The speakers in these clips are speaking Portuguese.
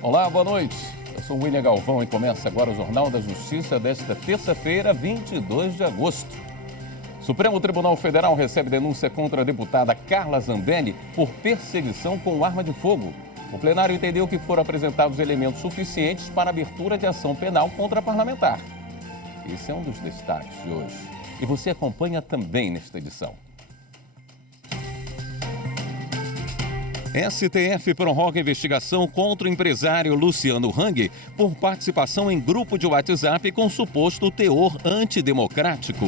Olá, boa noite. Eu sou William Galvão e começa agora o Jornal da Justiça desta terça-feira, 22 de agosto. Supremo Tribunal Federal recebe denúncia contra a deputada Carla Zambelli por perseguição com arma de fogo. O plenário entendeu que foram apresentados elementos suficientes para abertura de ação penal contra a parlamentar. Esse é um dos destaques de hoje. E você acompanha também nesta edição. STF prorroga investigação contra o empresário Luciano Hang por participação em grupo de WhatsApp com suposto teor antidemocrático.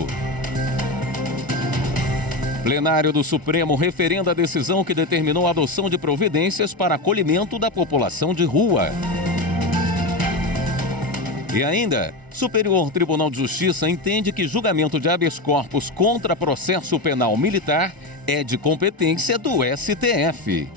Plenário do Supremo referenda a decisão que determinou a adoção de providências para acolhimento da população de rua. E ainda, Superior Tribunal de Justiça entende que julgamento de habeas corpus contra processo penal militar é de competência do STF.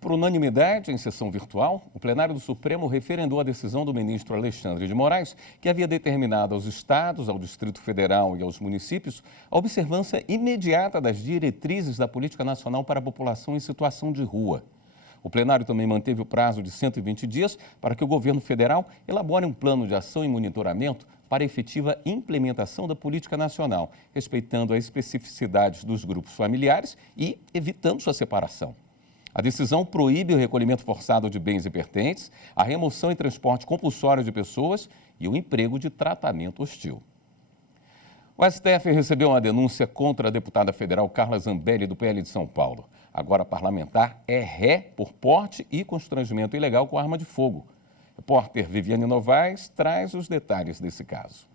Por unanimidade, em sessão virtual, o plenário do Supremo referendou a decisão do ministro Alexandre de Moraes, que havia determinado aos estados, ao Distrito Federal e aos municípios a observância imediata das diretrizes da Política Nacional para a População em Situação de Rua. O plenário também manteve o prazo de 120 dias para que o governo federal elabore um plano de ação e monitoramento para a efetiva implementação da política nacional, respeitando as especificidades dos grupos familiares e evitando sua separação. A decisão proíbe o recolhimento forçado de bens e pertences, a remoção e transporte compulsório de pessoas e o emprego de tratamento hostil. O STF recebeu uma denúncia contra a deputada federal Carla Zambelli, do PL de São Paulo. Agora, a parlamentar é ré por porte e constrangimento ilegal com arma de fogo. O repórter Viviane Novaes traz os detalhes desse caso.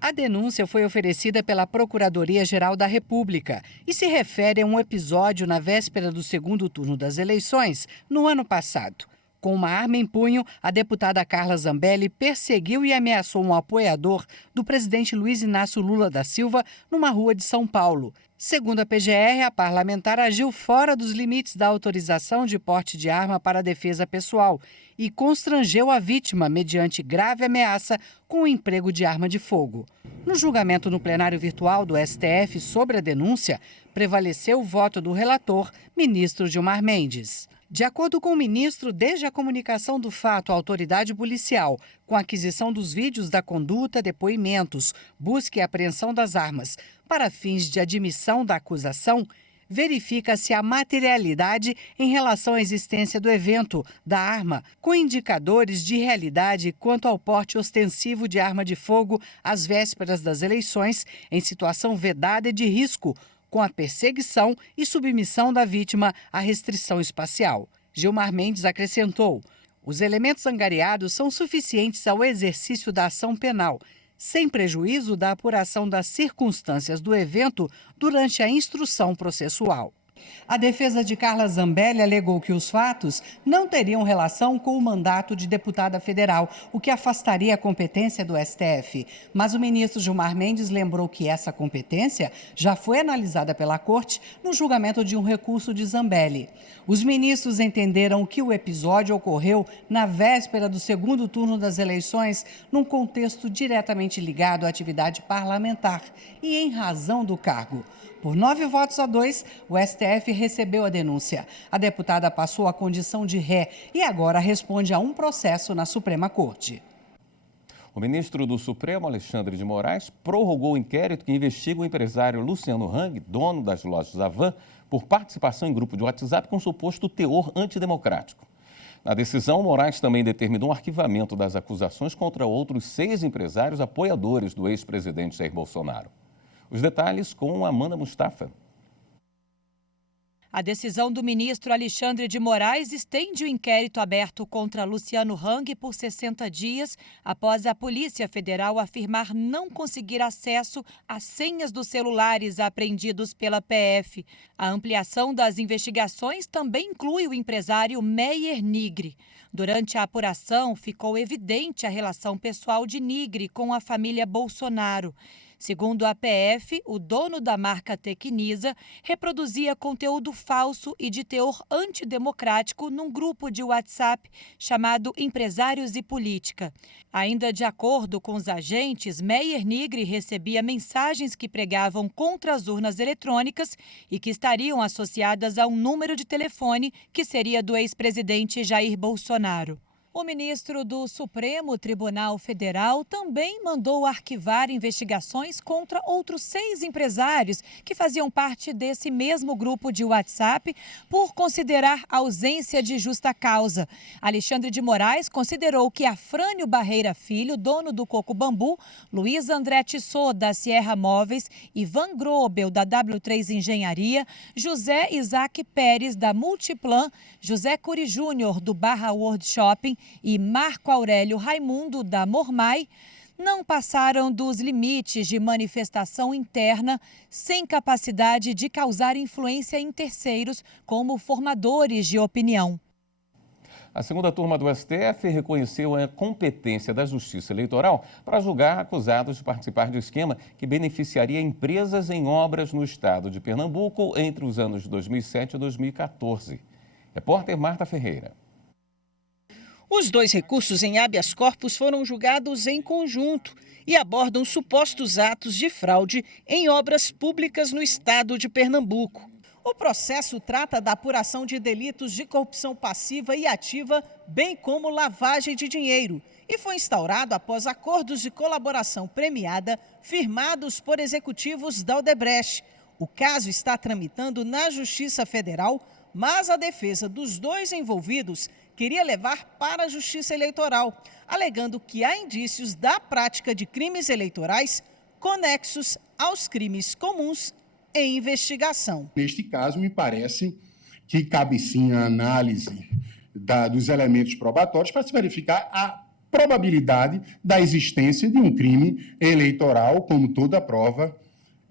A denúncia foi oferecida pela Procuradoria-Geral da República e se refere a um episódio na véspera do segundo turno das eleições, no ano passado. Com uma arma em punho, a deputada Carla Zambelli perseguiu e ameaçou um apoiador do presidente Luiz Inácio Lula da Silva numa rua de São Paulo. Segundo a PGR, a parlamentar agiu fora dos limites da autorização de porte de arma para defesa pessoal e constrangeu a vítima mediante grave ameaça com o emprego de arma de fogo. No julgamento no plenário virtual do STF sobre a denúncia, prevaleceu o voto do relator, ministro Gilmar Mendes. De acordo com o ministro, desde a comunicação do fato à autoridade policial, com a aquisição dos vídeos da conduta, depoimentos, busca e apreensão das armas, para fins de admissão da acusação, verifica-se a materialidade em relação à existência do evento, da arma, com indicadores de realidade quanto ao porte ostensivo de arma de fogo às vésperas das eleições, em situação vedada e de risco, com a perseguição e submissão da vítima à restrição espacial. Gilmar Mendes acrescentou: os elementos angariados são suficientes ao exercício da ação penal, sem prejuízo da apuração das circunstâncias do evento durante a instrução processual. A defesa de Carla Zambelli alegou que os fatos não teriam relação com o mandato de deputada federal, o que afastaria a competência do STF. Mas o ministro Gilmar Mendes lembrou que essa competência já foi analisada pela Corte no julgamento de um recurso de Zambelli. Os ministros entenderam que o episódio ocorreu na véspera do segundo turno das eleições, num contexto diretamente ligado à atividade parlamentar e em razão do cargo. Por 9 votos a 2, o STF recebeu a denúncia. A deputada passou a condição de ré e agora responde a um processo na Suprema Corte. O ministro do Supremo, Alexandre de Moraes, prorrogou o inquérito que investiga o empresário Luciano Hang, dono das lojas Havan, por participação em grupo de WhatsApp com suposto teor antidemocrático. Na decisão, Moraes também determinou o arquivamento das acusações contra outros 6 empresários apoiadores do ex-presidente Jair Bolsonaro. Os detalhes com Amanda Mustafa. A decisão do ministro Alexandre de Moraes estende o inquérito aberto contra Luciano Hang por 60 dias, após a Polícia Federal afirmar não conseguir acesso às senhas dos celulares apreendidos pela PF. A ampliação das investigações também inclui o empresário Meyer Nigre. Durante a apuração, ficou evidente a relação pessoal de Nigre com a família Bolsonaro. Segundo a PF, o dono da marca Tecnisa reproduzia conteúdo falso e de teor antidemocrático num grupo de WhatsApp chamado Empresários e Política. Ainda de acordo com os agentes, Meyer Nigri recebia mensagens que pregavam contra as urnas eletrônicas e que estariam associadas a um número de telefone que seria do ex-presidente Jair Bolsonaro. O ministro do Supremo Tribunal Federal também mandou arquivar investigações contra outros 6 empresários que faziam parte desse mesmo grupo de WhatsApp por considerar ausência de justa causa. Alexandre de Moraes considerou que Afrânio Barreira Filho, dono do Coco Bambu, Luiz André Tissot, da Sierra Móveis, Ivan Grobel, da W3 Engenharia, José Isaac Pérez, da Multiplan, José Curi Júnior, do Barra World Shopping, e Marco Aurélio Raimundo, da Mormai, não passaram dos limites de manifestação interna sem capacidade de causar influência em terceiros, como formadores de opinião. A segunda turma do STF reconheceu a competência da Justiça Eleitoral para julgar acusados de participar de esquema que beneficiaria empresas em obras no estado de Pernambuco entre os anos de 2007 e 2014. Repórter Marta Ferreira. Os 2 recursos em habeas corpus foram julgados em conjunto e abordam supostos atos de fraude em obras públicas no estado de Pernambuco. O processo trata da apuração de delitos de corrupção passiva e ativa, bem como lavagem de dinheiro, e foi instaurado após acordos de colaboração premiada firmados por executivos da Odebrecht. O caso está tramitando na Justiça Federal, mas a defesa dos 2 envolvidos queria levar para a Justiça Eleitoral, alegando que há indícios da prática de crimes eleitorais conexos aos crimes comuns em investigação. Neste caso, me parece que cabe sim a análise dos elementos probatórios para se verificar a probabilidade da existência de um crime eleitoral, como toda prova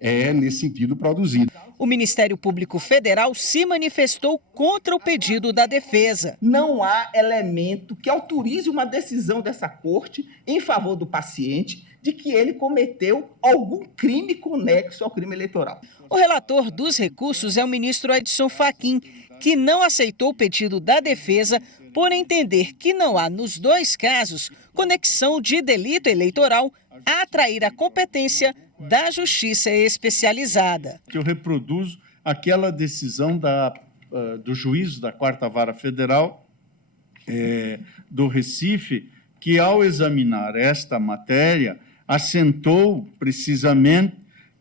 é nesse sentido produzida. O Ministério Público Federal se manifestou contra o pedido da defesa. Não há elemento que autorize uma decisão dessa corte em favor do paciente de que ele cometeu algum crime conexo ao crime eleitoral. O relator dos recursos é o ministro Edson Fachin, que não aceitou o pedido da defesa por entender que não há, nos 2 casos, conexão de delito eleitoral a atrair a competência da Justiça Especializada. Que eu reproduzo aquela decisão do juízo da 4ª Vara Federal do Recife, que ao examinar esta matéria, assentou precisamente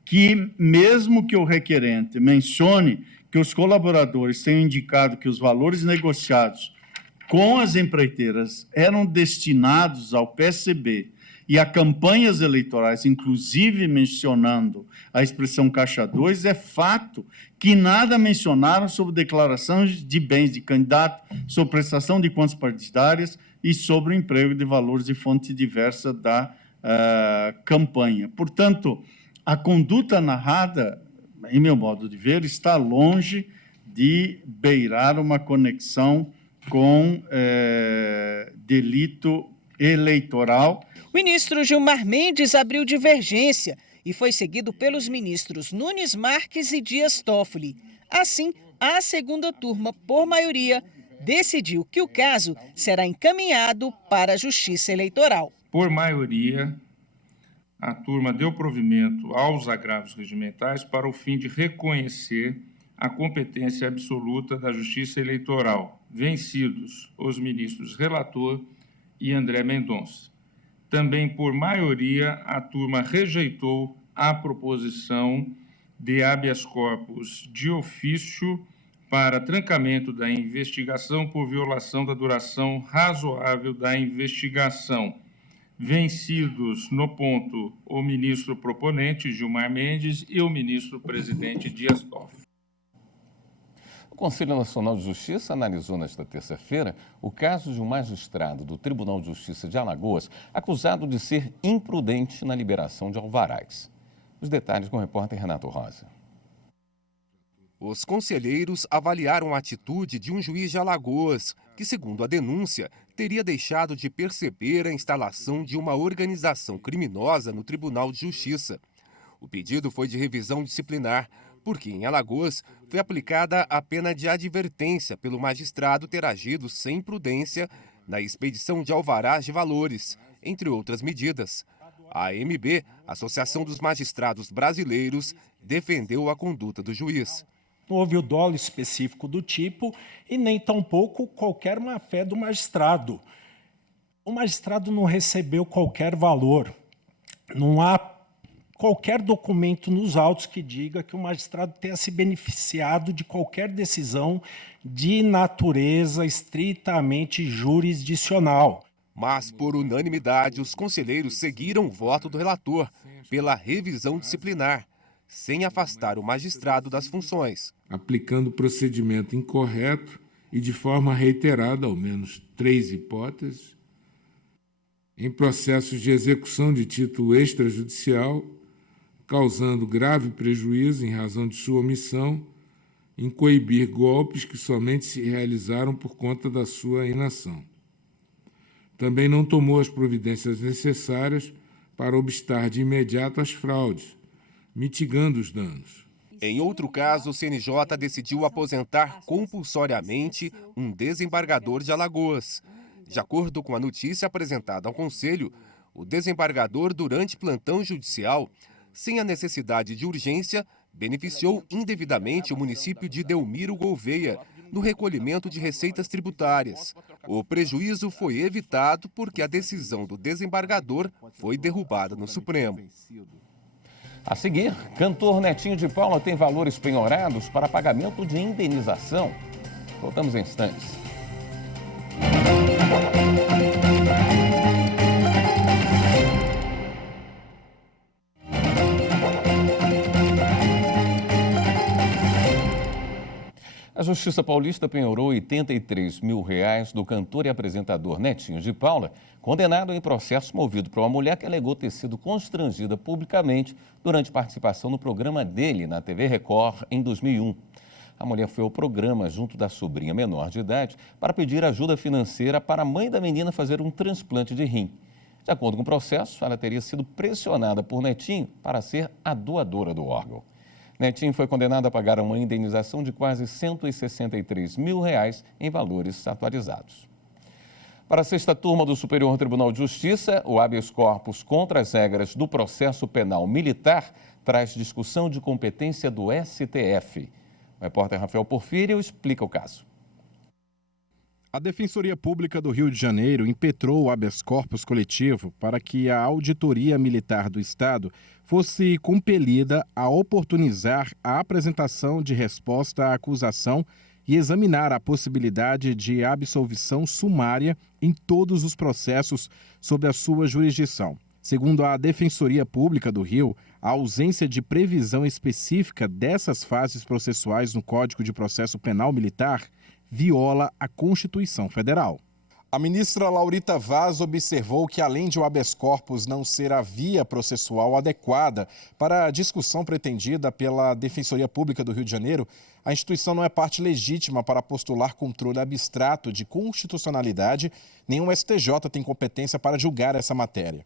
que, mesmo que o requerente mencione que os colaboradores tenham indicado que os valores negociados com as empreiteiras eram destinados ao PSB e a campanhas eleitorais, inclusive mencionando a expressão Caixa 2, é fato que nada mencionaram sobre declaração de bens de candidato, sobre prestação de contas partidárias e sobre o emprego de valores de fonte diversa da campanha. Portanto, a conduta narrada, em meu modo de ver, está longe de beirar uma conexão com delito eleitoral. O ministro Gilmar Mendes abriu divergência e foi seguido pelos ministros Nunes Marques e Dias Toffoli. Assim, a segunda turma, por maioria, decidiu que o caso será encaminhado para a Justiça Eleitoral. Por maioria, a turma deu provimento aos agravos regimentais para o fim de reconhecer a competência absoluta da Justiça Eleitoral, vencidos os ministros relator e André Mendonça. Também por maioria, a turma rejeitou a proposição de habeas corpus de ofício para trancamento da investigação por violação da duração razoável da investigação. Vencidos no ponto o ministro proponente, Gilmar Mendes, e o ministro presidente Dias Toffoli. O Conselho Nacional de Justiça analisou nesta terça-feira o caso de um magistrado do Tribunal de Justiça de Alagoas acusado de ser imprudente na liberação de alvarás. Os detalhes com o repórter Renato Rosa. Os conselheiros avaliaram a atitude de um juiz de Alagoas, que, segundo a denúncia, teria deixado de perceber a instalação de uma organização criminosa no Tribunal de Justiça. O pedido foi de revisão disciplinar, porque em Alagoas foi aplicada a pena de advertência pelo magistrado ter agido sem prudência na expedição de alvarás de valores, entre outras medidas. A AMB, Associação dos Magistrados Brasileiros, defendeu a conduta do juiz. Não houve o dolo específico do tipo e nem tampouco qualquer má-fé do magistrado. O magistrado não recebeu qualquer valor. Não há qualquer documento nos autos que diga que o magistrado tenha se beneficiado de qualquer decisão de natureza estritamente jurisdicional. Mas, por unanimidade, os conselheiros seguiram o voto do relator pela revisão disciplinar, sem afastar o magistrado das funções. Aplicando procedimento incorreto e de forma reiterada, ao menos 3 hipóteses, em processos de execução de título extrajudicial, causando grave prejuízo em razão de sua omissão em coibir golpes que somente se realizaram por conta da sua inação. Também não tomou as providências necessárias para obstar de imediato as fraudes, mitigando os danos. Em outro caso, o CNJ decidiu aposentar compulsoriamente um desembargador de Alagoas. De acordo com a notícia apresentada ao Conselho, o desembargador, durante plantão judicial, sem a necessidade de urgência, beneficiou indevidamente o município de Delmiro Gouveia no recolhimento de receitas tributárias. O prejuízo foi evitado porque a decisão do desembargador foi derrubada no Supremo. A seguir, cantor Netinho de Paula tem valores penhorados para pagamento de indenização. Voltamos em instantes. A Justiça Paulista penhorou R$83 mil do cantor e apresentador Netinho de Paula, condenado em processo movido por uma mulher que alegou ter sido constrangida publicamente durante participação no programa dele na TV Record em 2001. A mulher foi ao programa junto da sobrinha menor de idade para pedir ajuda financeira para a mãe da menina fazer um transplante de rim. De acordo com o processo, ela teria sido pressionada por Netinho para ser a doadora do órgão. Netinho foi condenado a pagar uma indenização de quase R$163 mil em valores atualizados. Para a sexta turma do Superior Tribunal de Justiça, o habeas corpus contra as regras do processo penal militar traz discussão de competência do STF. O repórter Rafael Porfírio explica o caso. A Defensoria Pública do Rio de Janeiro impetrou o habeas corpus coletivo para que a Auditoria Militar do Estado fosse compelida a oportunizar a apresentação de resposta à acusação e examinar a possibilidade de absolvição sumária em todos os processos sob a sua jurisdição. Segundo a Defensoria Pública do Rio, a ausência de previsão específica dessas fases processuais no Código de Processo Penal Militar viola a Constituição Federal. A ministra Laurita Vaz observou que, além de o habeas corpus não ser a via processual adequada para a discussão pretendida pela Defensoria Pública do Rio de Janeiro, a instituição não é parte legítima para postular controle abstrato de constitucionalidade, nem o STJ tem competência para julgar essa matéria.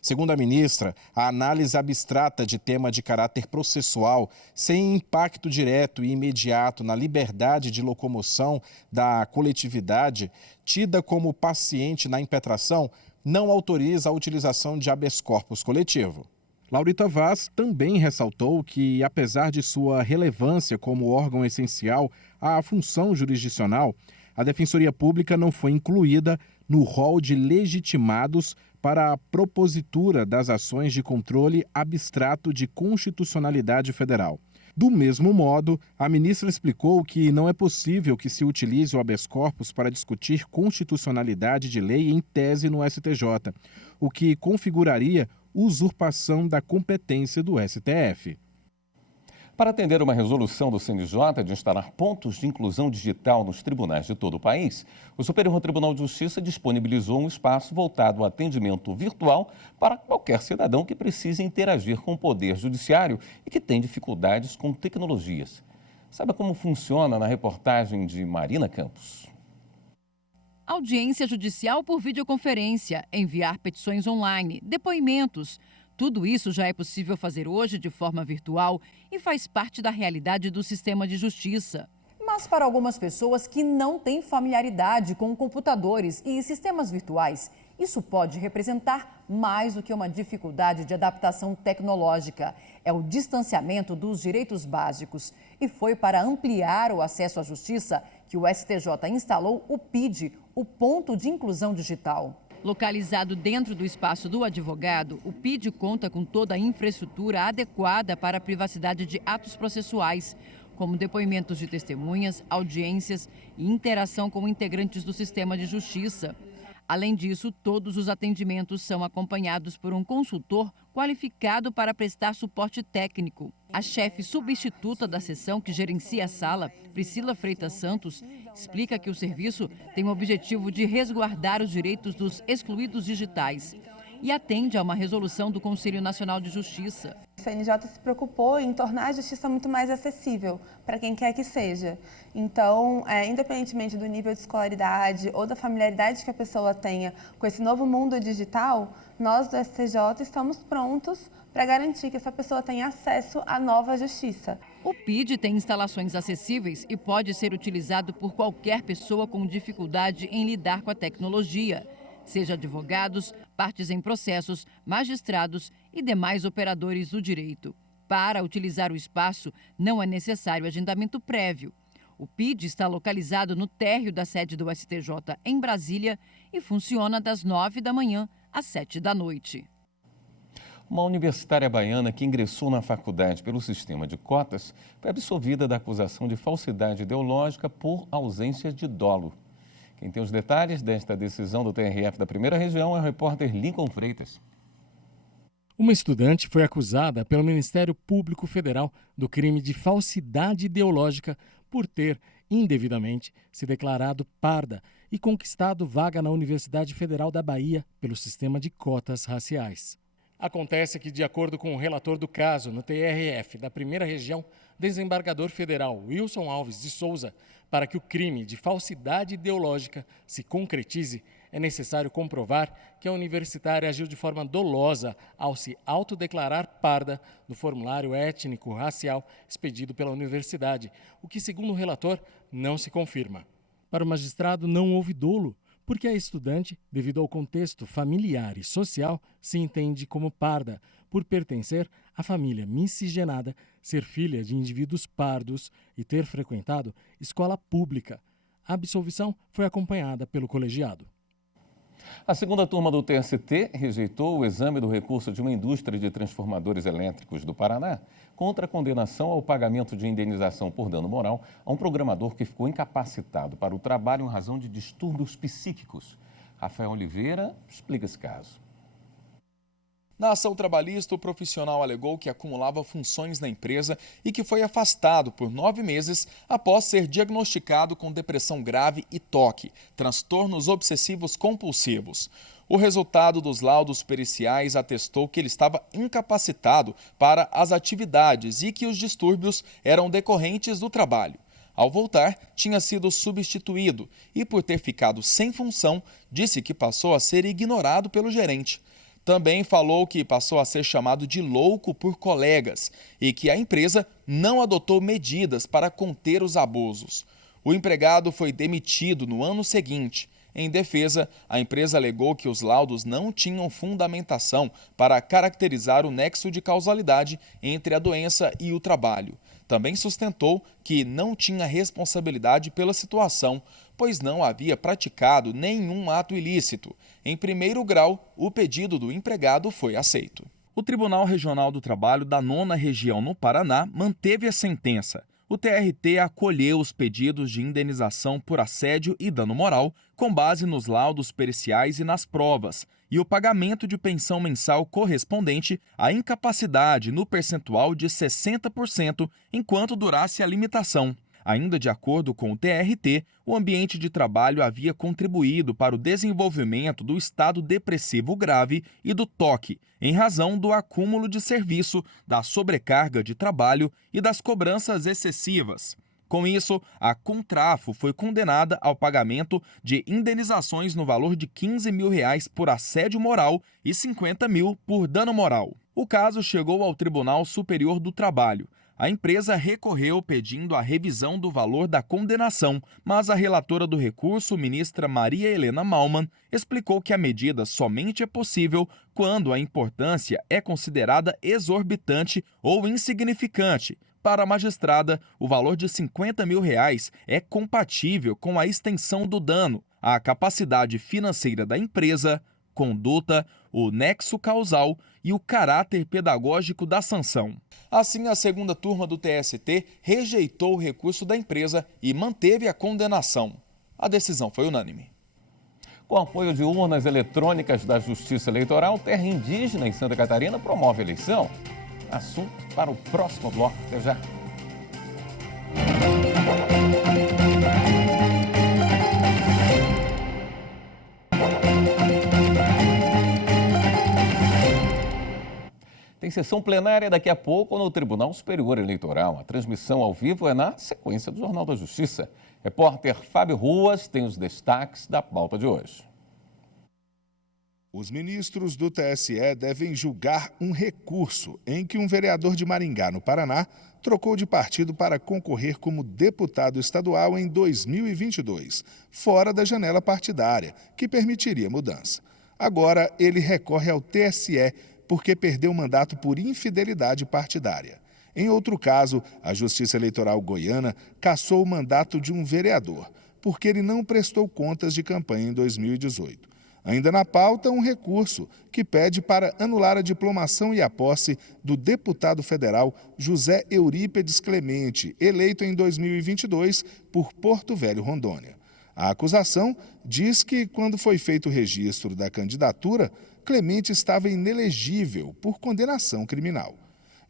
Segundo a ministra, a análise abstrata de tema de caráter processual, sem impacto direto e imediato na liberdade de locomoção da coletividade, tida como paciente na impetração, não autoriza a utilização de habeas corpus coletivo. Laurita Vaz também ressaltou que, apesar de sua relevância como órgão essencial à função jurisdicional, a Defensoria Pública não foi incluída no rol de legitimados para a propositura das ações de controle abstrato de constitucionalidade federal. Do mesmo modo, a ministra explicou que não é possível que se utilize o habeas corpus para discutir constitucionalidade de lei em tese no STJ, o que configuraria usurpação da competência do STF. Para atender uma resolução do CNJ de instalar pontos de inclusão digital nos tribunais de todo o país, o Superior Tribunal de Justiça disponibilizou um espaço voltado ao atendimento virtual para qualquer cidadão que precise interagir com o Poder Judiciário e que tem dificuldades com tecnologias. Saiba como funciona na reportagem de Marina Campos. Audiência judicial por videoconferência, enviar petições online, depoimentos. Tudo isso já é possível fazer hoje de forma virtual e faz parte da realidade do sistema de justiça. Mas para algumas pessoas que não têm familiaridade com computadores e sistemas virtuais, isso pode representar mais do que uma dificuldade de adaptação tecnológica. É o distanciamento dos direitos básicos. E foi para ampliar o acesso à justiça que o STJ instalou o PID, o Ponto de Inclusão Digital. Localizado dentro do espaço do advogado, o PID conta com toda a infraestrutura adequada para a privacidade de atos processuais, como depoimentos de testemunhas, audiências e interação com integrantes do sistema de justiça. Além disso, todos os atendimentos são acompanhados por um consultor qualificado para prestar suporte técnico. A chefe substituta da seção que gerencia a sala, Priscila Freitas Santos, explica que o serviço tem o objetivo de resguardar os direitos dos excluídos digitais e atende a uma resolução do Conselho Nacional de Justiça. O CNJ se preocupou em tornar a justiça muito mais acessível para quem quer que seja. Então, independentemente do nível de escolaridade ou da familiaridade que a pessoa tenha com esse novo mundo digital, nós do STJ estamos prontos para garantir que essa pessoa tenha acesso à nova justiça. O PID tem instalações acessíveis e pode ser utilizado por qualquer pessoa com dificuldade em lidar com a tecnologia, seja advogados, partes em processos, magistrados e demais operadores do direito. Para utilizar o espaço, não é necessário agendamento prévio. O PID está localizado no térreo da sede do STJ em Brasília e funciona das 9 da manhã às 7 da noite. Uma universitária baiana que ingressou na faculdade pelo sistema de cotas foi absolvida da acusação de falsidade ideológica por ausência de dolo. Quem tem os detalhes desta decisão do TRF da Primeira Região é o repórter Lincoln Freitas. Uma estudante foi acusada pelo Ministério Público Federal do crime de falsidade ideológica por ter, indevidamente, se declarado parda e conquistado vaga na Universidade Federal da Bahia pelo sistema de cotas raciais. Acontece que, de acordo com o relator do caso no TRF da Primeira Região, desembargador federal Wilson Alves de Souza, para que o crime de falsidade ideológica se concretize, é necessário comprovar que a universitária agiu de forma dolosa ao se autodeclarar parda no formulário étnico-racial expedido pela universidade, o que, segundo o relator, não se confirma. Para o magistrado, não houve dolo, porque a estudante, devido ao contexto familiar e social, se entende como parda, por pertencer à família miscigenada, ser filha de indivíduos pardos e ter frequentado escola pública. A absolvição foi acompanhada pelo colegiado. A segunda turma do TST rejeitou o exame do recurso de uma indústria de transformadores elétricos do Paraná contra a condenação ao pagamento de indenização por dano moral a um programador que ficou incapacitado para o trabalho em razão de distúrbios psíquicos. Rafael Oliveira explica esse caso. Na ação trabalhista, o profissional alegou que acumulava funções na empresa e que foi afastado por 9 meses após ser diagnosticado com depressão grave e TOC, transtornos obsessivos compulsivos. O resultado dos laudos periciais atestou que ele estava incapacitado para as atividades e que os distúrbios eram decorrentes do trabalho. Ao voltar, tinha sido substituído e, por ter ficado sem função, disse que passou a ser ignorado pelo gerente. Também falou que passou a ser chamado de louco por colegas e que a empresa não adotou medidas para conter os abusos. O empregado foi demitido no ano seguinte. Em defesa, a empresa alegou que os laudos não tinham fundamentação para caracterizar o nexo de causalidade entre a doença e o trabalho. Também sustentou que não tinha responsabilidade pela situação, pois não havia praticado nenhum ato ilícito. Em primeiro grau, o pedido do empregado foi aceito. O Tribunal Regional do Trabalho da 9ª Região no Paraná manteve a sentença. O TRT acolheu os pedidos de indenização por assédio e dano moral com base nos laudos periciais e nas provas, e o pagamento de pensão mensal correspondente à incapacidade no percentual de 60% enquanto durasse a limitação. Ainda de acordo com o TRT, o ambiente de trabalho havia contribuído para o desenvolvimento do estado depressivo grave e do TOC, em razão do acúmulo de serviço, da sobrecarga de trabalho e das cobranças excessivas. Com isso, a Contrafo foi condenada ao pagamento de indenizações no valor de R$15 mil por assédio moral e R$50 mil por dano moral. O caso chegou ao Tribunal Superior do Trabalho. A empresa recorreu pedindo a revisão do valor da condenação, mas a relatora do recurso, ministra Maria Helena Malman, explicou que a medida somente é possível quando a importância é considerada exorbitante ou insignificante. Para a magistrada, o valor de R$50 mil é compatível com a extensão do dano, a capacidade financeira da empresa, conduta, o nexo causal e o caráter pedagógico da sanção. Assim, a segunda turma do TST rejeitou o recurso da empresa e manteve a condenação. A decisão foi unânime. Com apoio de urnas eletrônicas da Justiça Eleitoral, terra indígena em Santa Catarina promove eleição. Assunto para o próximo bloco. Até já. Tem sessão plenária daqui a pouco no Tribunal Superior Eleitoral. A transmissão ao vivo é na sequência do Jornal da Justiça. Repórter Fábio Ruas tem os destaques da pauta de hoje. Os ministros do TSE devem julgar um recurso em que um vereador de Maringá, no Paraná, trocou de partido para concorrer como deputado estadual em 2022, fora da janela partidária, que permitiria mudança. Agora, ele recorre ao TSE porque perdeu o mandato por infidelidade partidária. Em outro caso, a Justiça Eleitoral goiana cassou o mandato de um vereador, porque ele não prestou contas de campanha em 2018. Ainda na pauta, um recurso que pede para anular a diplomação e a posse do deputado federal José Eurípedes Clemente, eleito em 2022 por Porto Velho, Rondônia. A acusação diz que, quando foi feito o registro da candidatura, Clemente estava inelegível por condenação criminal.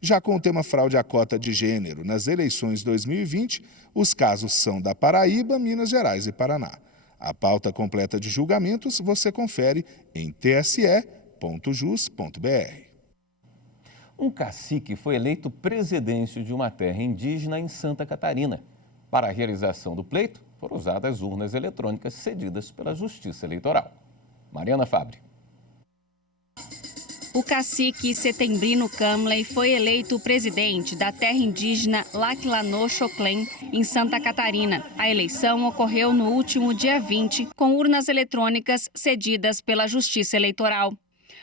Já com o tema fraude à cota de gênero nas eleições 2020, os casos são da Paraíba, Minas Gerais e Paraná. A pauta completa de julgamentos você confere em tse.jus.br. Um cacique foi eleito presidente de uma terra indígena em Santa Catarina. Para a realização do pleito, foram usadas urnas eletrônicas cedidas pela Justiça Eleitoral. Mariana Fabre. O cacique Setembrino Camley foi eleito presidente da terra indígena Laclanoxoclém, em Santa Catarina. A eleição ocorreu no último dia 20, com urnas eletrônicas cedidas pela Justiça Eleitoral.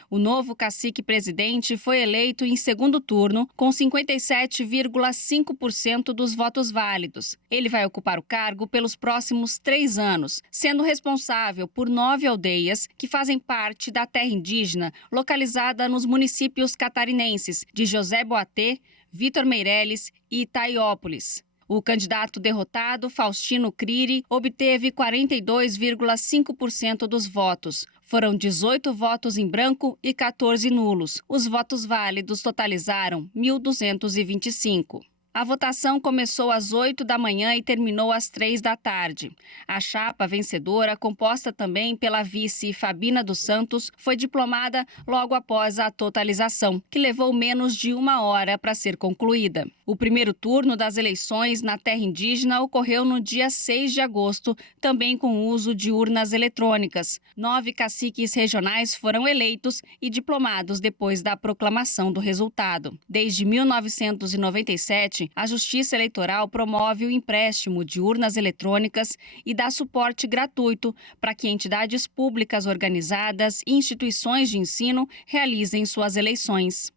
O novo cacique presidente foi eleito em segundo turno, com 57,5% dos votos válidos. Ele vai ocupar o cargo pelos próximos 3 anos, sendo responsável por 9 aldeias que fazem parte da terra indígena, localizada nos municípios catarinenses de José Boatê, Vitor Meireles e Itaiópolis. O candidato derrotado, Faustino Criri, obteve 42,5% dos votos. Foram 18 votos em branco e 14 nulos. Os votos válidos totalizaram 1.225. A votação começou às 8 da manhã e terminou às 3 da tarde. A chapa vencedora, composta também pela vice Fabina dos Santos, foi diplomada logo após a totalização, que levou menos de 1 hora para ser concluída. O primeiro turno das eleições na terra indígena ocorreu no dia 6 de agosto, também com o uso de urnas eletrônicas. 9 caciques regionais foram eleitos e diplomados depois da proclamação do resultado. Desde 1997, a Justiça Eleitoral promove o empréstimo de urnas eletrônicas e dá suporte gratuito para que entidades públicas organizadas e instituições de ensino realizem suas eleições.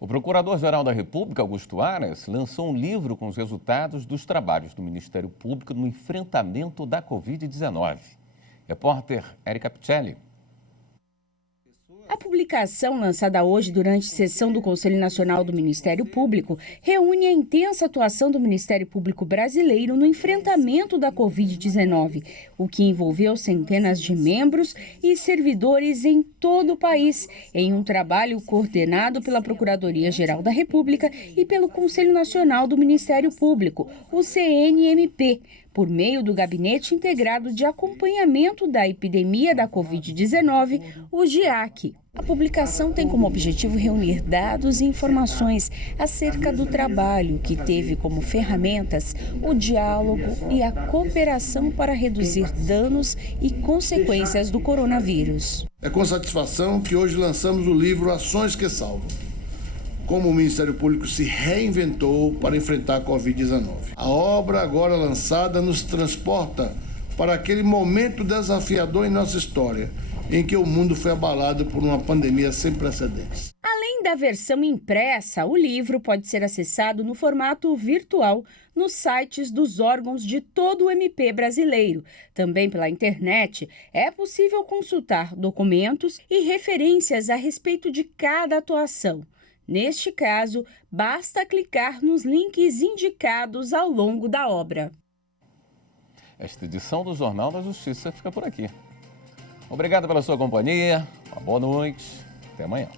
O Procurador-Geral da República, Augusto Aras, lançou um livro com os resultados dos trabalhos do Ministério Público no enfrentamento da Covid-19. Repórter Érica Picelli. A publicação, lançada hoje durante sessão do Conselho Nacional do Ministério Público, reúne a intensa atuação do Ministério Público brasileiro no enfrentamento da Covid-19, o que envolveu centenas de membros e servidores em todo o país, em um trabalho coordenado pela Procuradoria-Geral da República e pelo Conselho Nacional do Ministério Público, o CNMP, por meio do Gabinete Integrado de Acompanhamento da Epidemia da Covid-19, o GIAC. A publicação tem como objetivo reunir dados e informações acerca do trabalho que teve como ferramentas o diálogo e a cooperação para reduzir danos e consequências do coronavírus. É com satisfação que hoje lançamos o livro Ações que Salvam. Como o Ministério Público se reinventou para enfrentar a Covid-19. A obra agora lançada nos transporta para aquele momento desafiador em nossa história, em que o mundo foi abalado por uma pandemia sem precedentes. Além da versão impressa, o livro pode ser acessado no formato virtual nos sites dos órgãos de todo o MP brasileiro. Também pela internet, é possível consultar documentos e referências a respeito de cada atuação. Neste caso, basta clicar nos links indicados ao longo da obra. Esta edição do Jornal da Justiça fica por aqui. Obrigado pela sua companhia, uma boa noite, até amanhã.